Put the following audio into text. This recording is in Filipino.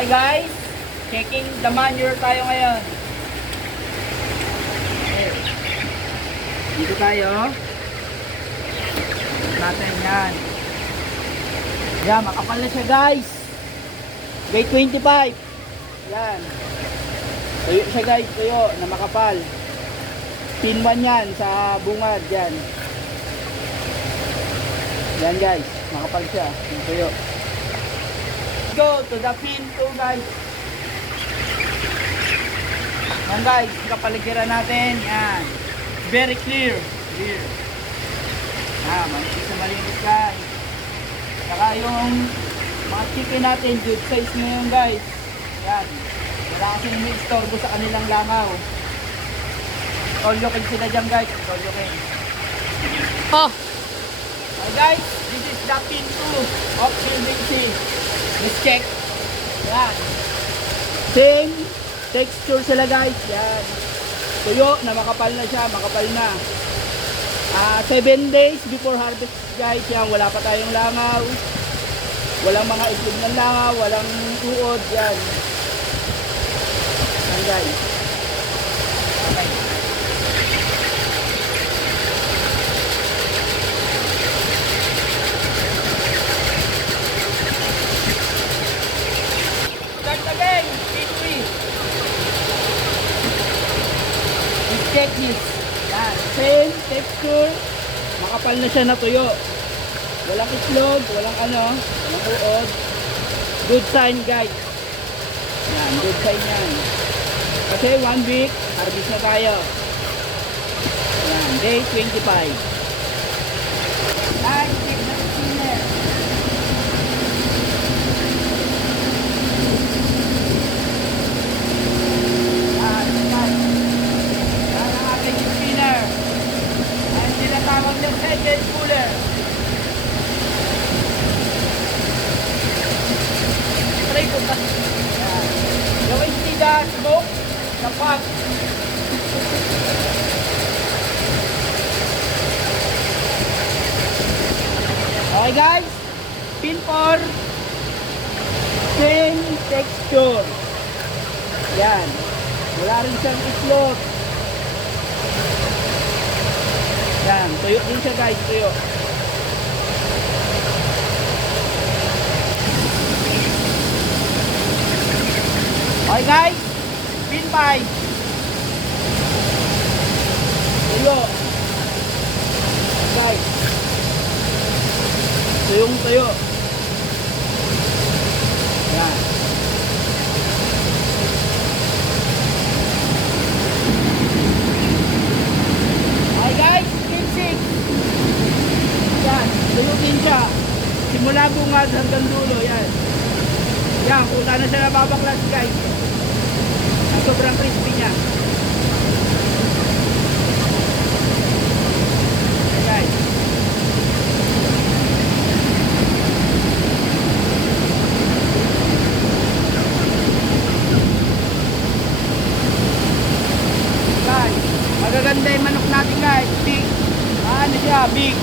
Hi guys, checking the manure tayo ngayon. Okay. Dito tayo. Natin yan. Yan, makapal na siya guys. Grade 25. Yan. Tuyo siya guys, tuyo na makapal. Pin 1 yan sa bungad yan. Yan guys, makapal siya. Yung tuyo. Go to the pin 2 guys. Yan guys, kapaligiran natin. Yan. Very clear. Clear. Malinis guys. Saka yung mga chicken natin, good size ngayon guys. Yan. Wala kasi may istorbo sa kanilang langaw. Tolyokin sila dyan guys. Tolyokin. Oh. Hi guys, this is the pin 2 of building C. Let's check. Yan. Same texture sila guys. Yan. Tuyo na makapal na siya. Makapal na. 7 days before harvest guys. Yan. Wala pa tayong langaw. Walang mga itlog ng langaw. Walang uod. Yan. Yan guys. Okay. Start again. Check this. Yan. Same texture. Makapal na siya na tuyo. Walang itlog, walang walang uod. Good sign guys. Yan, good sign yan. Kasi 1 week, harvest na tayo. Yan, day 25. Nice, check the spinner. Tawag ng headed cooler. Try ko pa. Gawin sila smoke na pot. Okay guys, pin 4, same texture. Yan. Wala rin siyang itlog. Yan, tuyo din siya guys, tuyo. Okay guys, pin 5. Tuyo. Guys. Tuyong tuyo. Yan. Okay guys, pin 6. Yan, tuyo din siya. Simula bungad hanggang dulo, yan. Yan, puta na siya nababaklas guys. Sobrang crispy niya. Guys. Guys, magaganda yung manok natin guys. Big. Ano siya? Big.